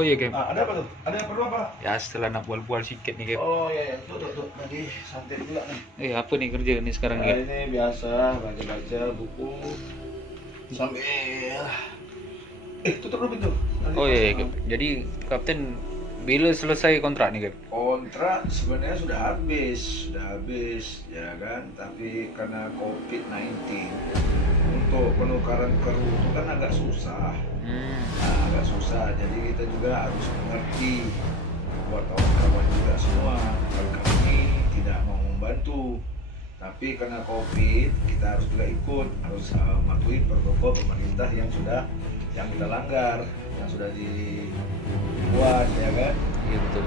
Oh iya Cap. Ada apa tuh? Ada yang perlu apa? Ya setelah nak bual-bual sedikit nih Cap. Oh iya, tuh. Lagi santai pula nih. Apa nih kerja nih sekarang Nah, Cap? ini biasa baca-baca buku sambil tutup dulu pintu. Nanti Oh iya pas- Cap. Jadi Kapten bila selesai kontrak nih Cap? Kontrak sebenarnya sudah habis ya kan, tapi karena COVID-19 untuk penukaran kru itu kan agak susah. Agak susah, jadi kita juga harus mengerti buat kawan-kawan juga semua kalau kami tidak mau membantu, tapi karena COVID kita harus juga ikut, harus mematuhi protokol pemerintah yang kita langgar, yang sudah dibuat ya kan. Iya betul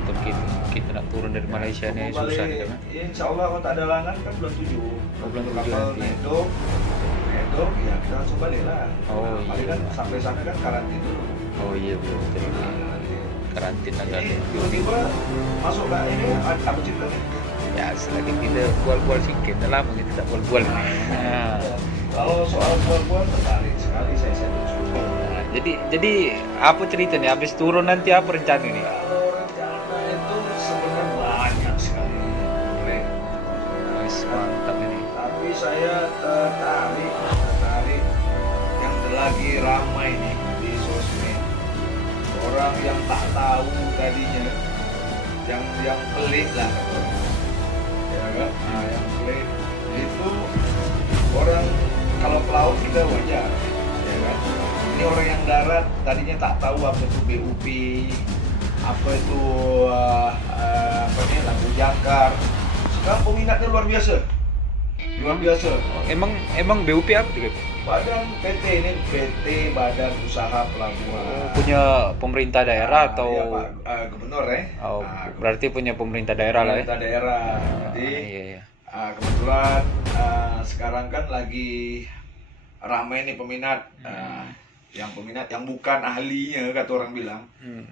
kita nak turun dari Malaysia nih Mau susah balik, nih Cap. insya Allah kalau tak ada halangan kan bulan 7 bulan 7 kapal nanti. Nedok ya kita langsung balik lah. Oh, Paling iya. kan sampai sana kan karantin dulu. Oh iya betul. Nanti Karantin agak. ini tiba-tiba masuk ke ini apa ceritanya? Ya selagi kita bual-bual sedikit, dah lama kita tak bual-bual nih. Nah, Kalau soal buat tertarik sekali saya suka. jadi apa cerita nih? Habis turun nanti apa rencana nih? Kalau rencana itu sebenarnya banyak sekali. Wes mantap ini. Tapi saya tertarik yang lagi ramai nih di sosmed. Orang yang tak tahu tadinya, yang pelit lah, ya kan? Nah, yang pelit itu orang kalau pelaut kita wajar, ya kan? Ini orang yang darat tadinya tak tahu apa itu BUP, apa itu apa nih lampu jangkar. Sekarang peminatnya luar biasa. Emang BUP apa tuh? Cap? Badan PT ini PT Badan Usaha Pelabuhan. Punya pemerintah daerah atau? Iya, Pak Gubernur ya. Oh, berarti punya pemerintah daerah lah ya? Pemerintah daerah. Jadi Iya. kebetulan sekarang kan lagi ramai nih peminat. Yang peminat yang bukan ahlinya kata orang bilang.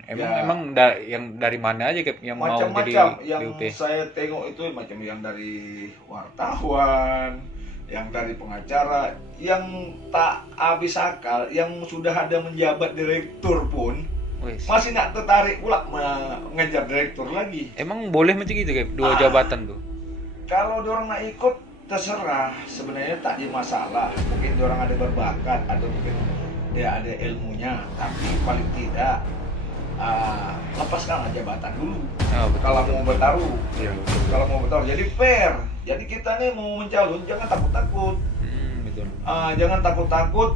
Emang yang dari mana aja Cap yang mau jadi Macam-macam yang BUP? saya tengok itu macam yang dari wartawan, yang dari pengacara, yang tak habis akal, yang sudah ada menjabat direktur pun Wes. masih nak tertarik pula mengejar direktur lagi. Emang boleh macam gitu Cap? Dua jabatan tuh? Kalau diorang nak ikut terserah, sebenarnya tak jadi masalah. Mungkin diorang ada berbakat atau mungkin dia ada ilmunya, tapi paling tidak lepaskan jabatan dulu. Oh, betul. Kalau mau bertaruh, Iya. kalau mau bertaruh, jadi fair. Jadi kita nih mau mencalon jangan takut-takut. Betul. Jangan takut-takut,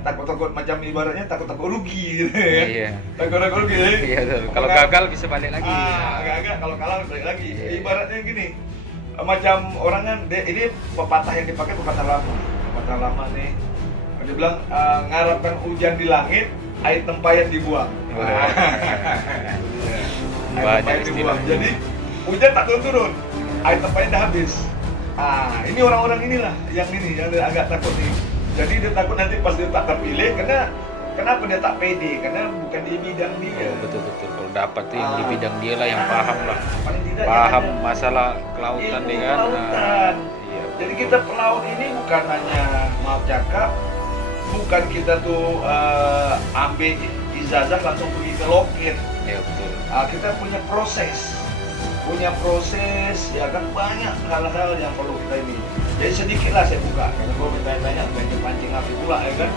takut-takut macam ibaratnya takut-takut rugi gitu ya. Iya. Takut-takut rugi. Iya betul. Kalau gagal bisa balik lagi. Agak-agak kalau kalah balik lagi. Iya. Ibaratnya gini, macam orang kan ini pepatah yang dipakai pepatah lama nih. Dia bilang ngarapkan hujan di langit, air tempayan dibuang. Air Banyak tempayan dibuang. istilah. Jadi hujan tak turun, air tempayan dah habis. Ini orang-orang inilah yang agak takut nih. Jadi dia takut nanti pas dia tak terpilih, kenapa dia tak pede? Karena bukan di bidang dia. Oh, betul. Kalau dapat tuh yang di bidang dia lah yang paham lah. Paling tidak Paham dia ada masalah kelautan ilmu nih kan. kelautan. Iya. Jadi kita pelaut ini bukan hanya maaf cakap, bukan kita tuh ambil ijazah langsung pergi ke loket. Iya betul. Kita punya proses ya kan, banyak hal-hal yang perlu kita ini. Jadi sedikit lah saya buka, karena kalau bertanya-tanya pancing api pula ya kan.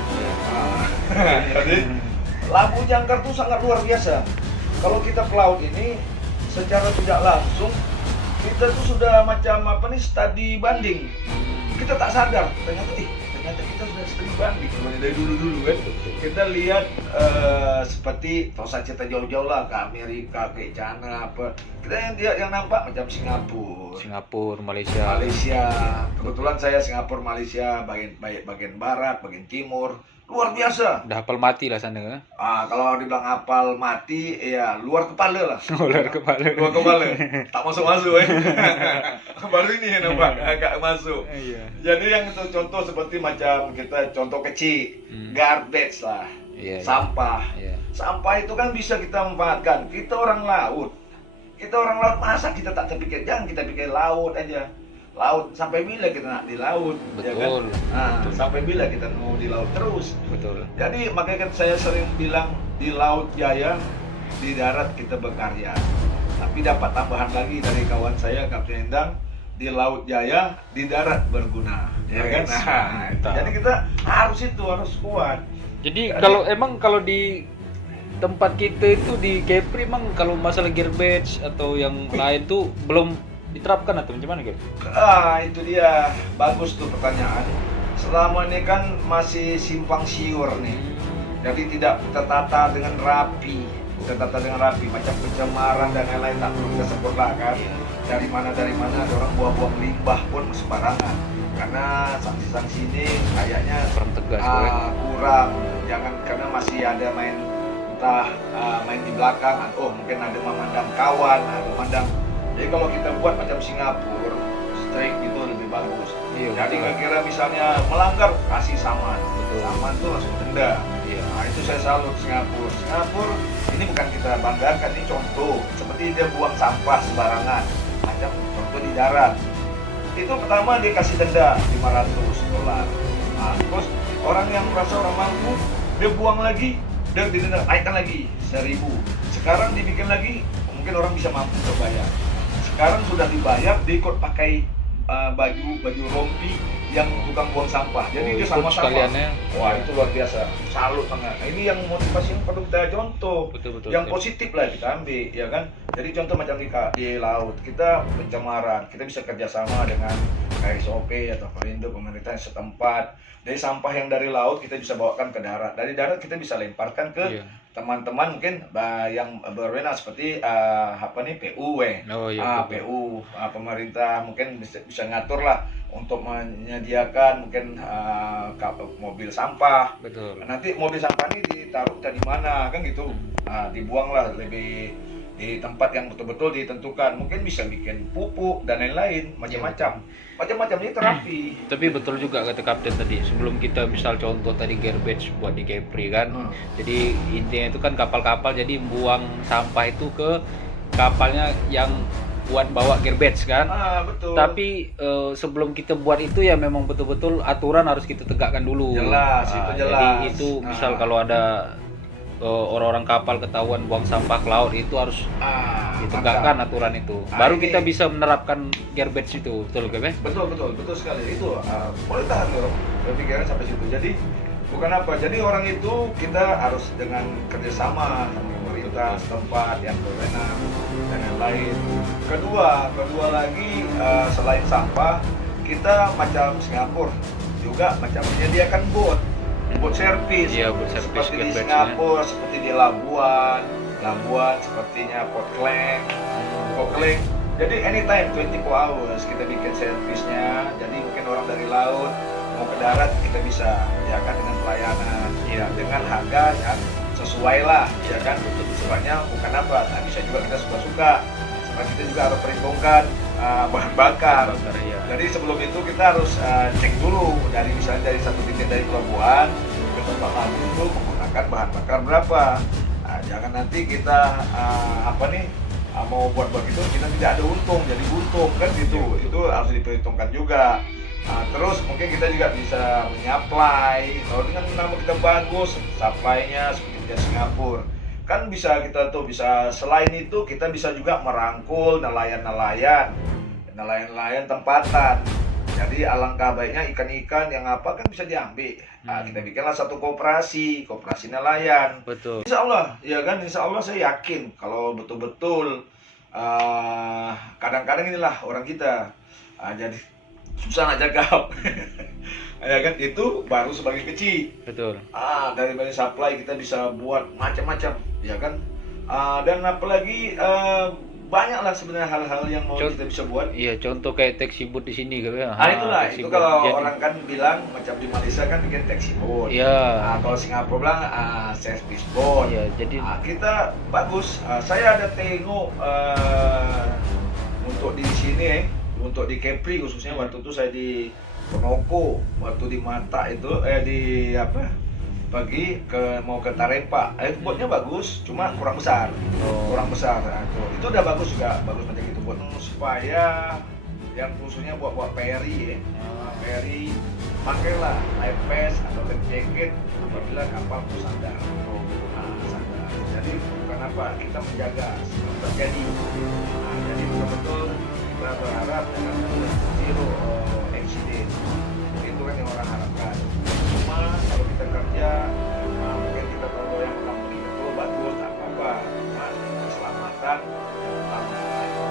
Jadi lampu jangkar itu sangat luar biasa. Kalau kita pelaut ini secara tidak langsung kita tuh sudah macam apa nih studi banding. Kita tak sadar ternyata kita sudah studi banding dari dulu kan. Kita lihat seperti tak usah cerita jauh-jauh lah ke Amerika, ke China apa. Kita yang nampak macam Singapura, Malaysia. Kebetulan saya Singapura, Malaysia, bagian barat, bagian timur, luar biasa. Udah hafal mati lah sana kan? Kalau dibilang hafal mati, ya luar kepala lah. Luar kepala. Tak masuk ya. Baru ini yang nampak agak masuk. Iya. Jadi yang itu contoh seperti macam kita contoh kecil, garbage lah, Iya. sampah. Iya. Sampah itu kan bisa kita manfaatkan. Kita orang laut masa kita tak terpikir, jangan kita pikir laut aja. Laut sampai bila kita nak di laut, ya kan? Betul. Sampai bila kita mau di laut terus. Betul. Jadi makanya kan saya sering bilang di laut jaya, di darat kita berkarya. Tapi dapat tambahan lagi dari kawan saya Kapten Endang, di laut jaya, di darat berguna. Ya kan? Yes, Nah, mantap. jadi kita harus kuat. Jadi kalau di tempat kita itu di Kepri emang kalau masalah gearbox atau yang lain tuh belum diterapkan atau gimana gitu? Itu dia. Bagus tuh pertanyaan. Selama ini kan masih simpang siur nih. Jadi tidak tertata dengan rapi. Macam pencemaran dan lain-lain tak perlu kita sebut lah kan. Dari mana ada orang buang-buang limbah pun sembarangan. Karena sanksi-sanksi ini kayaknya Kurang tegas, kurang. Jangan karena masih ada main main di belakang. Mungkin ada memandang kawan, memandang. Jadi kalau kita buat macam Singapura, strict itu lebih bagus. Iya, Jadi betul. kira-kira misalnya melanggar kasih saman. Betul. Saman tuh langsung denda. Iya. Nah, itu saya salut Singapura. Singapura ini bukan kita banggakan, ini contoh. Seperti dia buang sampah sembarangan. Macam contoh di darat. Itu pertama dia kasih denda $500. Nah, terus orang yang merasa orang mampu, dia buang lagi, dia didenda, naikkan lagi 1.000. Sekarang dibikin lagi, mungkin orang bisa mampu terbayar. Sekarang sudah dibayar, dia ikut pakai baju rompi yang tukang buang sampah. Jadi dia ikut sama-sama. sekaliannya. Wah, itu luar biasa. Salut banget. Nah, ini yang motivasi yang perlu kita contoh. Betul. Yang positif lah kita ambil, ya kan? Jadi contoh macam di laut, kita pencemaran, kita bisa kerjasama dengan KSOP atau Perindo, pemerintah setempat. Dari sampah yang dari laut kita bisa bawakan ke darat. Dari darat kita bisa lemparkan ke teman-teman mungkin yang berwenang seperti PU Oh iya. PU pemerintah mungkin bisa ngatur lah untuk menyediakan mungkin mobil sampah. Betul. Nanti mobil sampah ini ditaruh dari mana kan gitu. Dibuanglah lebih di tempat yang betul-betul ditentukan. Mungkin bisa bikin pupuk dan lain-lain, macam-macam ini terapi. Tapi betul juga kata Kapten tadi, sebelum kita misal contoh tadi gearbox buat di Kepri kan. Jadi intinya itu kan kapal-kapal jadi buang sampah itu ke kapalnya yang buat bawa gearbox kan. Betul. Tapi sebelum kita buat itu ya memang betul-betul aturan harus kita tegakkan dulu. Jelas, itu jelas. Jadi itu misal kalau ada orang-orang kapal ketahuan buang sampah ke laut itu harus ditegakkan aturan itu. Baru kita bisa menerapkan gearbox itu, betul kan? Betul sekali. Itu boleh tahan loh. Berpikiran sampai situ. Jadi bukan apa. Jadi orang itu kita harus dengan kerjasama sama pemerintah setempat yang berwenang dan lain-lain. Kedua lagi selain sampah, kita macam Singapura juga macam menyediakan boat servis. Iya, boat servis seperti di gearbox-nya. Singapura, seperti di Labuan sepertinya Port Klang. Jadi anytime 24 hours kita bikin servisnya. Jadi mungkin orang dari laut mau ke darat kita bisa ya kan dengan pelayanan ya dengan harga yang sesuai lah ya kan. Sebabnya bukan apa, nah, bisa juga kita suka-suka. Sebab kita juga harus perhitungkan bahan bakar. Jadi sebelum itu kita harus cek dulu misalnya dari satu titik dari pelabuhan ke tempat labu itu menggunakan bahan bakar berapa. Nah, jangan nanti kita mau buat begitu kita tidak ada untung, jadi buntung kan gitu. Itu harus diperhitungkan juga. Nah, terus mungkin kita juga bisa menyaplai. Kalau dengan nama kita bagus, supply-nya seperti di Singapura. Kan bisa kita bisa selain itu kita bisa juga merangkul nelayan tempatan. Jadi alangkah baiknya ikan-ikan yang kan bisa diambil. Nah, kita bikinlah satu koperasi nelayan. Betul. Insya Allah, ya kan, insya Allah saya yakin kalau betul-betul kadang-kadang inilah orang kita jadi susah nak cakap. Ya kan, itu baru sebagai kecil. Betul. Dari banyak supply kita bisa buat macam-macam, ya kan. Dan apalagi banyaklah sebenarnya hal-hal yang mau kita bisa buat. Iya, contoh kayak taxi boat di sini gitu ya. Itulah, itu kalau orang kan bilang macam di Malaysia kan bikin taxi boat. Iya. Kalau Singapura bilang service boat. Iya, jadi kita bagus. Saya ada tengok untuk di sini untuk di Kepri khususnya waktu itu saya di Penoko, waktu di Mata itu pergi mau ke Tarempa. Boatnya bagus, cuma kurang besar. Nah, itu udah bagus juga, bagus macam itu buat supaya yang khususnya buat ferry ya. Ferry pakailah life vest atau life jacket apabila kapal mau sandar. Sandar. Jadi bukan apa, kita menjaga sebelum terjadi. Jadi betul-betul kita berharap dengan zero accident. Itu kan yang orang harapkan. Cuma kalau kita kerja, mungkin kita tahu yang company itu bagus, tak apa-apa. Cuma keselamatan yang utama.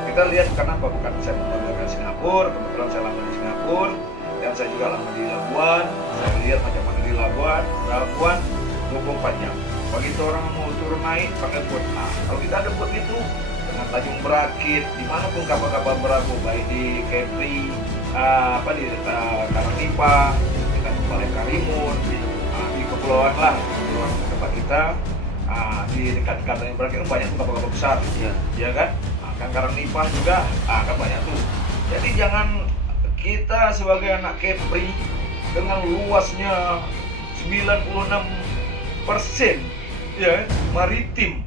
Kita lihat kenapa bukan saya membanggakan Singapura, kebetulan saya lama di Singapura dan saya juga lama di Labuan. Saya lihat macam mana di Labuan 24 jam. Begitu orang mau turun naik pakai boat. Kalau kita ada boat itu dengan Tanjung Berakit, dimanapun kapal-kapal berlaku, baik di Kepri, di Karangipa, di Balai Karimun, di kepulauan lah, kepulauan tempat kita, di dekat Tanjung Berakit kan banyak kapal-kapal besar, ya kan? Kan Karangipa juga, kan banyak tuh. Jadi jangan kita sebagai anak Kepri dengan luasnya 96% ya maritim,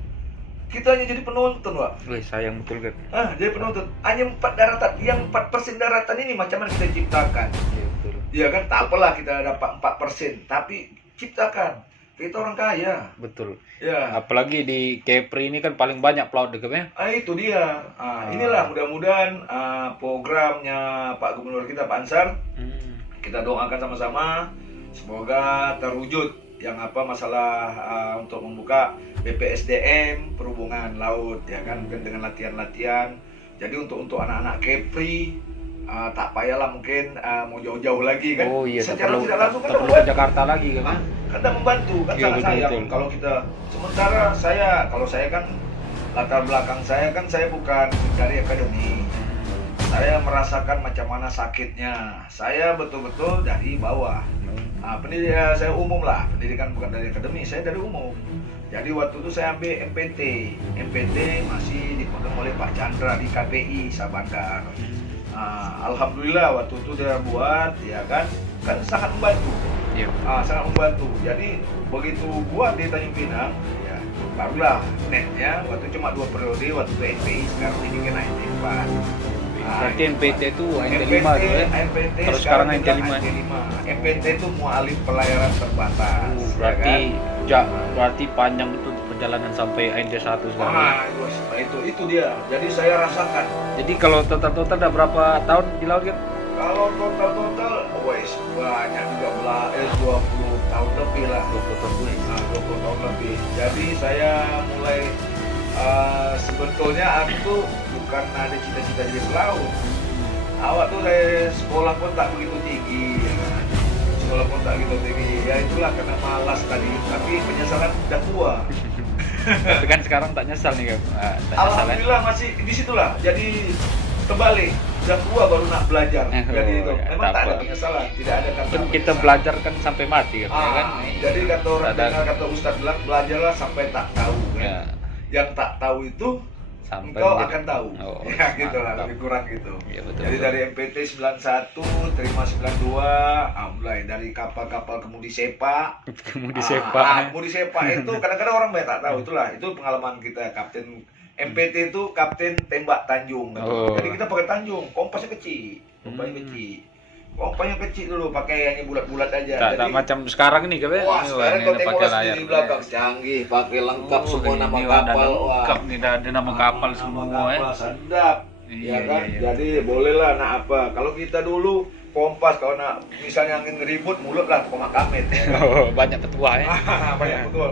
kita hanya jadi penonton, Pak. Wih, sayang betul kan. Jadi penonton. Hanya 4 daratan, yang 4% daratan ini macam mana kita ciptakan? Iya betul. Ya kan, tak apalah kita dapat 4%, tapi ciptakan. Kita orang kaya. Betul. Ya. Apalagi di Kepri ini kan paling banyak pelaut dekatnya. Itu dia. Inilah mudah-mudahan programnya Pak Gubernur kita, Pak Ansar. Kita doakan sama-sama semoga terwujud yang masalah untuk membuka BPSDM perhubungan laut ya kan, dengan latihan-latihan. Jadi untuk anak-anak Kepri tak payahlah mungkin mau jauh-jauh lagi kan. Oh iya, secara tidak langsung kan perlu ke Jakarta lagi kan. Kan membantu kan, iya, sangat sayang kalau kita. Sementara kalau saya kan latar belakang saya kan, saya bukan dari akademi. Saya merasakan macam mana sakitnya. Saya betul-betul dari bawah. Pendidikan saya umum lah, pendidikan bukan dari akademi, saya dari umum. Jadi waktu itu saya ambil MPT. MPT masih dipegang oleh Pak Chandra di KPI Sabandar. Alhamdulillah waktu itu dia buat, ya kan sangat membantu. Sangat membantu. Jadi begitu buat di Tanjung Pinang, ya barulah netnya. Waktu cuma 2 periode, waktu itu NPI, sekarang ini kena NT4. Berarti MPT itu NT5 tuh ya? MPT terus sekarang NT5. MPT itu mualif pelayaran terbatas. Berarti ya kan? berarti panjang itu perjalanan sampai NT1 sekarang. Itu dia. Jadi saya rasakan. Jadi kalau total ada berapa tahun di laut kan? Kalau total, banyak juga 20 tahun lebih lah. 20 tahun. 20 tahun lebih. Jadi saya mulai sebetulnya aku tuh bukan ada cita-cita jadi pelaut. Awak tuh dari sekolah pun tak begitu tinggi, ya kan? Sekolah pun tak begitu tinggi. Ya itulah karena malas tadi. Tapi penyesalan udah tua. Tapi kan sekarang tak nyesal nih kan? Alhamdulillah masih di situlah. Jadi terbalik. Udah tua baru nak belajar. Jadi itu memang tak ada penyesalan. Tidak ada kata kan kita belajar kan sampai mati kan? Jadi kata orang dengar, kata Ustadz bilang, belajarlah sampai tak tahu kan? Ya. Yang tak tahu itu sampai engkau akan tahu. Ya gitu lah, lebih kurang gitu. Ya, betul, jadi dari MPT 91 terima 92, mulai dari kapal-kapal kemudi sepak. Kemudi sepak itu kadang-kadang orang banyak tak tahu. Itu pengalaman kita kapten MPT itu kapten tembak Tanjung. Jadi kita pakai Tanjung, kompasnya kecil. Kompasnya kecil dulu, pakai yang bulat-bulat aja. Tak macam sekarang nih kan? Wah, sekarang kau tengok di belakang canggih, pakai lengkap semua nama kapal. Lengkap nih, ada nama kapal semua ya. Sedap. Ya kan? Jadi bolehlah nak apa. Kalau kita dulu kompas, kalau nak misalnya angin ribut mulut lah koma kamet. Banyak petua ya. Banyak petua.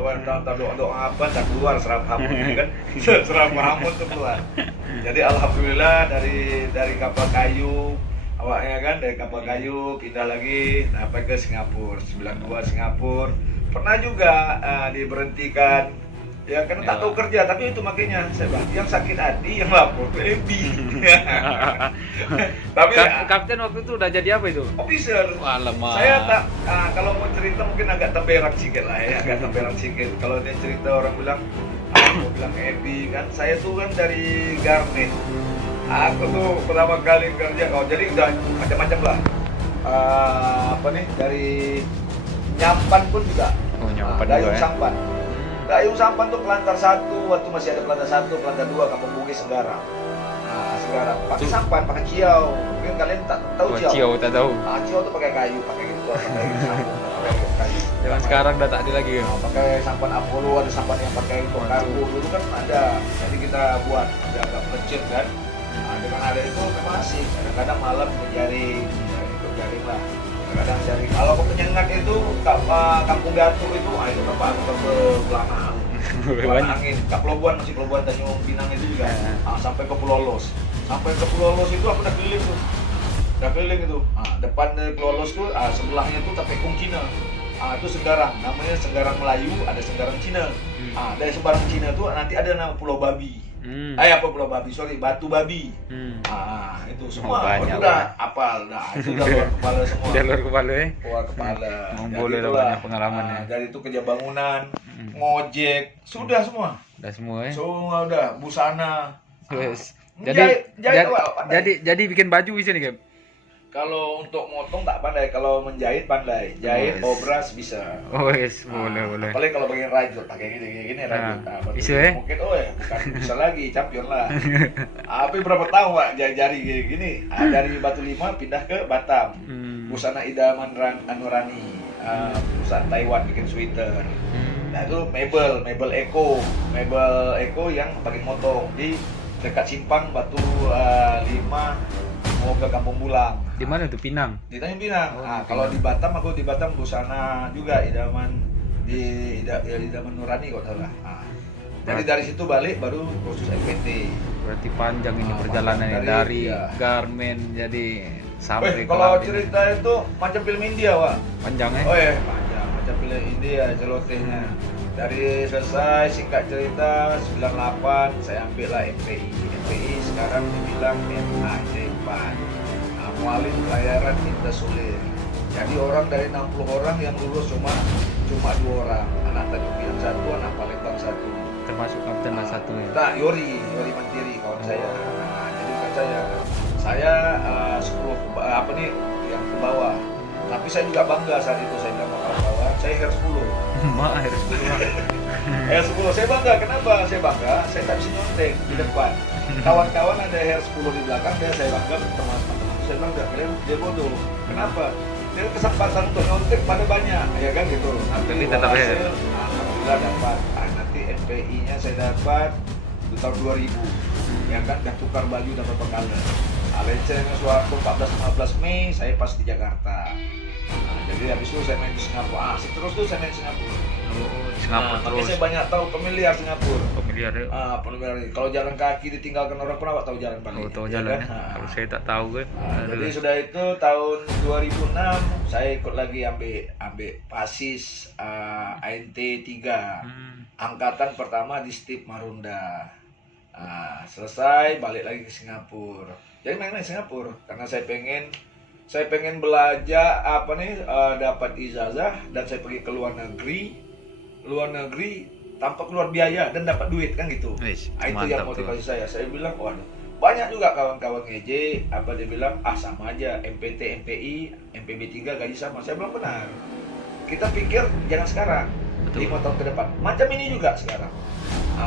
Doa apa tak keluar seram hamut kan? Seram hamut tuh keluar. Jadi alhamdulillah dari kapal kayu awaknya kan, dari kapal kayu pindah lagi sampai ke Singapura, 92 Singapura. Pernah juga diberhentikan ya kan, tak tahu kerja, tapi itu makanya saya bilang yang sakit hati yang lapor ke Ebi. Tapi kapten waktu itu udah jadi apa itu? Officer. Alamak. Saya tak kalau mau cerita mungkin agak temberak sedikit lah ya, agak temberak sedikit. Kalau dia cerita orang bilang mau bilang Ebi kan, saya tuh kan dari Garnet. Aku tuh pertama kali kerja jadi udah macam-macam lah. Dari Nyampan pun juga. Dayung ya? Sampan. Dayung Sampan tuh pelantar 1, waktu masih ada pelantar 1, pelantar 2 Kampung Bugis Segarang. Sekarang pakai Tuh. sampan, pakai ciau. Mungkin kalian tak tahu Wah, ciau. ciau tak tahu. Ciau tuh pakai kayu, pakai gitu, pakai sambung, pakai kayu. Zaman sekarang udah tak ada lagi ya. Pakai sampan Apollo, ada sampan yang pakai untuk kargo dulu kan ada. Jadi kita buat agak lecet kan. Dengan ada itu memang asik. Kadang-kadang malam menjaring, ikut jaring lah. Kadang jaring. Kalau penyengat itu kampung Gatur itu, itu tempat ke Belakang. Buat angin, Kak Pelabuhan, masih Pelabuhan Tanjung Pinang itu juga. Sampai ke Pulau Los. Sampai ke Pulau Los itu aku udah keliling tuh. Udah keliling itu. Depan dari Pulau Los tuh, sebelahnya tuh Tapekung Cina. Itu Senggarang, namanya Senggarang Melayu, ada Senggarang Cina. Dari Senggarang Cina tuh nanti ada nama Pulau Babi. Pulau Babi, sorry, Batu Babi. Itu semua. Banyak, Itu udah apal, itu udah luar kepala semua. Udah luar kepala ya. Luar kepala. Boleh lah banyak pengalamannya. Dari itu kerja bangunan, ngojek, sudah semua. Udah semua ya. Semua udah, busana. Wes. Jadi bikin baju bisa nih, Gap. Kalau untuk motong tak pandai, kalau menjahit pandai. Jahit obras bisa. Wes, boleh. Apalagi kalau bagian rajut, pakai gini rajut. Bisa ya? Mungkin bukan bisa lagi, champion lah. Tapi berapa tahun Pak jari gini. Dari Batu Lima pindah ke Batam. Busana idaman Anurani. Perusahaan Taiwan bikin sweater. Nah itu Mebel Eko yang pakai motong di dekat Simpang Batu Lima mau ke Kampung Bulang. Di mana tuh, Pinang? Di Tanjung Pinang. Kalau di Batam aku di Batam busana juga idaman idaman Nurani kok salah. Jadi dari situ balik baru kursus MPT. Berarti panjang ini perjalanannya dari garment jadi sampai ke kalau laut ini. cerita itu macam film India, Pak. Panjang ya? Panjang macam film India celotehnya. Dari selesai singkat cerita 98 saya ambil lah MPI. MPI sekarang dibilang MA4. Mualim pelayaran Minta Sulir. Jadi orang dari 60 orang yang lulus cuma 2 orang. Anak Tanjung Pinang 1, anak Palembang 1. Termasuk kapten satu ya? Nah, Yori Mantiri kawan saya. Jadi bukan saya 10 yang ke bawah. Tapi saya juga bangga saat itu saya bilang ke bawah, saya hair 10. Akhir 10. Hair 10, saya bangga. Kenapa saya bangga? Saya tak bisa nyontek di depan. Kawan-kawan ada hair 10 di belakang, saya bangga teman-teman. Saya bilang enggak, kalian dia bodoh. Kenapa? Dia kesempatan untuk nyontek pada banyak, ya kan gitu. Tapi tetap hair. Alhamdulillah dapat. Nanti MPI-nya saya dapat di tahun 2000. Ya kan, dan tukar baju dapat bekalan. Lenceng suatu 14-15 Mei saya pas di Jakarta. Jadi habis itu saya main di Singapura. Terus tuh saya main di Singapura. Singapura Tapi terus. saya banyak tahu familiar Singapura. Familiar ya? Familiar. Kalau jalan kaki ditinggalkan orang pun awak tahu jalan balik. Oh, tahu jalan ya? Kalau saya tak tahu kan. Jadi sudah itu tahun 2006 saya ikut lagi ambil pasis ANT 3. Angkatan pertama di Stip Marunda. Selesai balik lagi ke Singapura. Jadi main Singapura karena saya pengen belajar dapat ijazah dan saya pergi ke luar negeri tanpa keluar biaya dan dapat duit kan gitu. Itu yang motivasi saya. Saya bilang, waduh, banyak juga kawan-kawan ngejek, dia bilang sama aja MPT, MPI, MPB 3 gaji sama. Saya bilang benar. Kita pikir jangan sekarang, 5 tahun ke depan. Macam ini juga sekarang.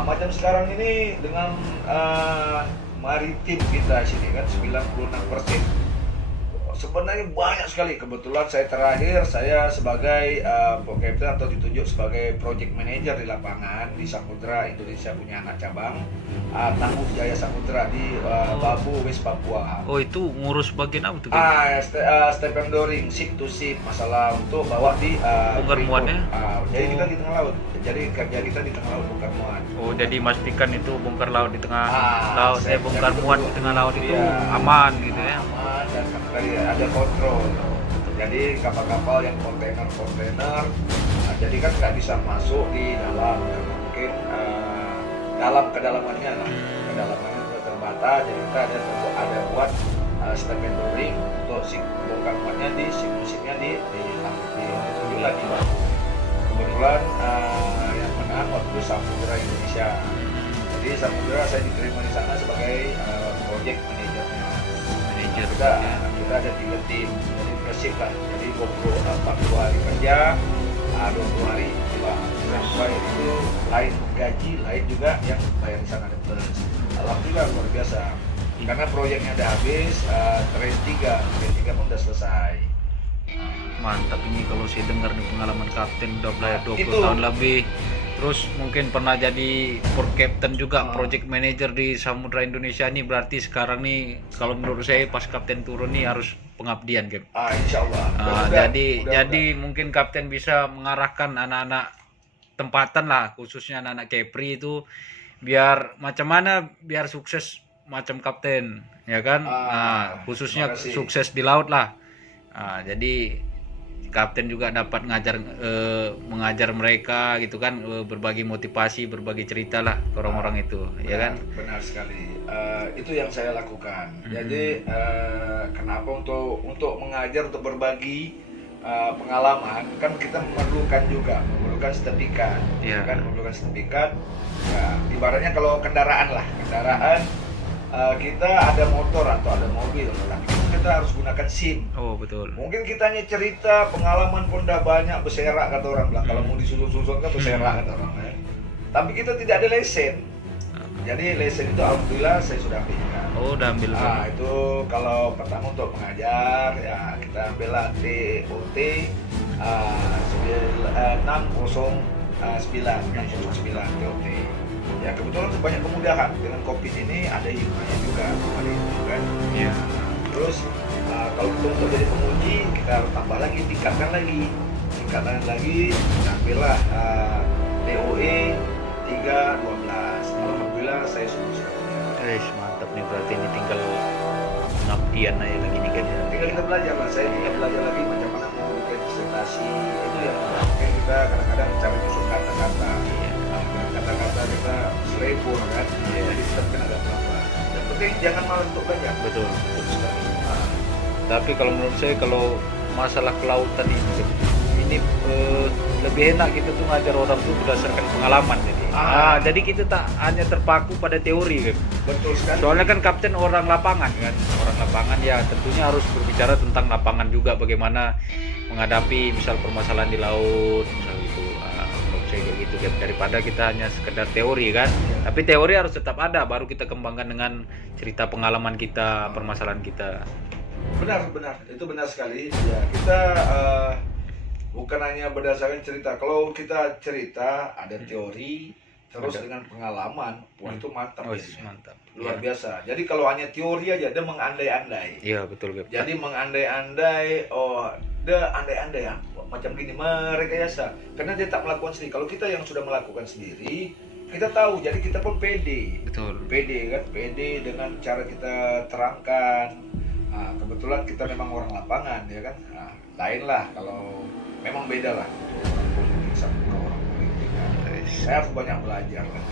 Macam sekarang ini dengan maritim kita sini kan 96%. Sebenarnya banyak sekali. Kebetulan saya sebagai captain atau ditunjuk sebagai project manager di lapangan di Samudra Indonesia punya anak cabang Tangguh Jaya Samudra di Babu West Papua. Oh, itu ngurus bagian apa tuh? Stephen Doring, ship to ship, masalah untuk bawa di bongkar muatnya. Jadi kita di tengah laut. Jadi kerja kita di tengah laut bongkar muat. Oh, jadi pastikan itu bongkar laut di tengah laut, bongkar jadi muat di tengah laut itu aman gitu ya. Aman dan ada kontrol. Jadi kapal-kapal yang kontainer, jadi kan nggak bisa masuk di dalam, karena mungkin kedalamannya kedalamannya terbatas. Jadi kita ada buat stephen doring untuk bongkar muatnya di shipnya di lagi Bang. Kebetulan yang menang waktu itu Samudra Indonesia. Jadi Samudra saya diterima di sana sebagai project manajernya. Kita ada 3 tim, jadi persib lah. Jadi 40 hari kerja, 20 hari pulang. Sampai itu lain gaji, lain juga yang bayar di sana ada plus. Alhamdulillah luar biasa. Karena proyeknya udah habis, train 3 pun udah selesai. Mantap ini kalau saya dengar nih pengalaman kapten udah belajar 20 Itu. tahun lebih. Terus mungkin pernah jadi port captain juga, Ah. project manager di Samudra Indonesia nih, berarti sekarang nih kalau menurut saya pas kapten turun nih harus pengabdian, Gap. Insya Allah. Jadi mungkin kapten bisa mengarahkan anak-anak tempatan lah, khususnya anak-anak Kepri itu biar macam mana biar sukses macam kapten, ya kan? Khususnya terima kasih. sukses di laut lah. Jadi kapten juga dapat mengajar mereka gitu kan, berbagi motivasi, berbagi cerita lah ke orang-orang itu, ya kan? Benar sekali. Itu yang saya lakukan. Jadi kenapa untuk mengajar, untuk berbagi pengalaman, kan kita memerlukan sertifikat, Iya. kan memerlukan sertifikat. Ya, ibaratnya kalau kendaraan, kita ada motor atau ada mobil, tapi kita harus gunakan SIM. Oh betul. Mungkin kita hanya cerita pengalaman pun udah banyak, berserak kata orang bilang. Kalau mau disusun-susun kan berserak kata orang ya. Tapi kita tidak ada lesen. Jadi lesen itu alhamdulillah saya sudah ambilkan. Oh udah ambil. Itu kalau pertama untuk mengajar ya kita ambillah TOT 609 TOT. Ya kebetulan itu banyak kemudahan dengan COVID ini, ada hikmahnya juga, kan. Iya. Terus kalau kita untuk jadi penguji kita harus tambah lagi, tingkatkan lagi, ambillah TOE 312. Alhamdulillah saya sudah punya. Mantap nih, berarti ini tinggal pengabdian aja lagi nih kan. Tinggal kita belajar lah, saya tinggal belajar lagi macam mana mau bikin presentasi. Itu yang mungkin kita kadang-kadang cara nyusun kata-kata. Kata-kata kita selebur kan, jadi kita mungkin agak pelan-pelan. Yang penting jangan malas untuk belajar. Betul sekali. Tapi kalau menurut saya kalau masalah kelautan ini lebih enak kita tuh ngajar orang tuh berdasarkan pengalaman jadi kita tak hanya terpaku pada teori kan. Betul sekali. Soalnya kan kapten orang lapangan kan, orang lapangan ya tentunya harus berbicara tentang lapangan juga, bagaimana menghadapi misal permasalahan di laut misal itu. Menurut saya kayak gitu kan, daripada kita hanya sekedar teori kan. Tapi teori harus tetap ada, baru kita kembangkan dengan cerita pengalaman kita, permasalahan kita. Benar, itu benar sekali. Ya, kita bukan hanya berdasarkan cerita. Kalau kita cerita ada teori, terus dengan pengalaman, wah itu mantap. Mantap. Luar biasa. Jadi kalau hanya teori aja, dia mengandai-andai. Iya betul Gap. Jadi mengandai-andai, dia andai-andai ya, macam gini merekayasa. Karena dia tak melakukan sendiri. Kalau kita yang sudah melakukan sendiri, kita tahu. Jadi kita pun pede. Betul. Pede dengan cara kita terangkan. Kebetulan kita memang orang lapangan ya kan. Lain lah kalau memang beda lah orang politik sama orang politik kan. Saya harus banyak belajar kan.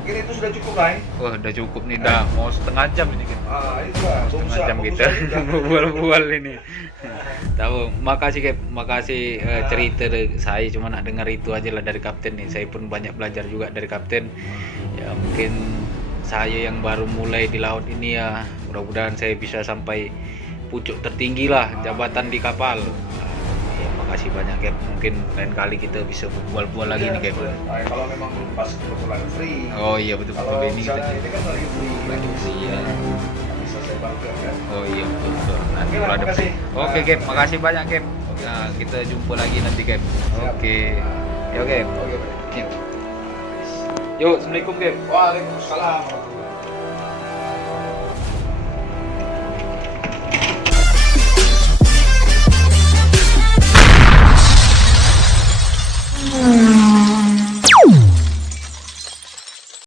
Mungkin itu sudah cukup lah. Wah udah cukup nih, udah mau setengah jam ini kan. Itulah Setengah jam kita bual ini. Tahu, makasih Cap, makasih cerita dari saya, cuma nak dengar itu aja lah dari kapten nih. Saya pun banyak belajar juga dari kapten. Ya mungkin saya yang baru mulai di laut ini ya, mudah-mudahan saya bisa sampai pucuk tertinggi lah, jabatan di kapal. Ya, makasih banyak Cap, mungkin lain kali kita bisa berbual-bual lagi nih Cap. Kalau memang pas kebetulan free. Oh iya betul Kalau ini kita misalnya ini kan lagi free. ya. Bisa saya bantu kan. Oh iya betul. Nanti Oke lah, kalau ada makasih. Oke Cap, makasih banyak Cap. Nah, kita jumpa lagi nanti Cap. Oke. Ya Cap. Oke, baik. Yuk, assalamualaikum Cap. Waalaikumsalam.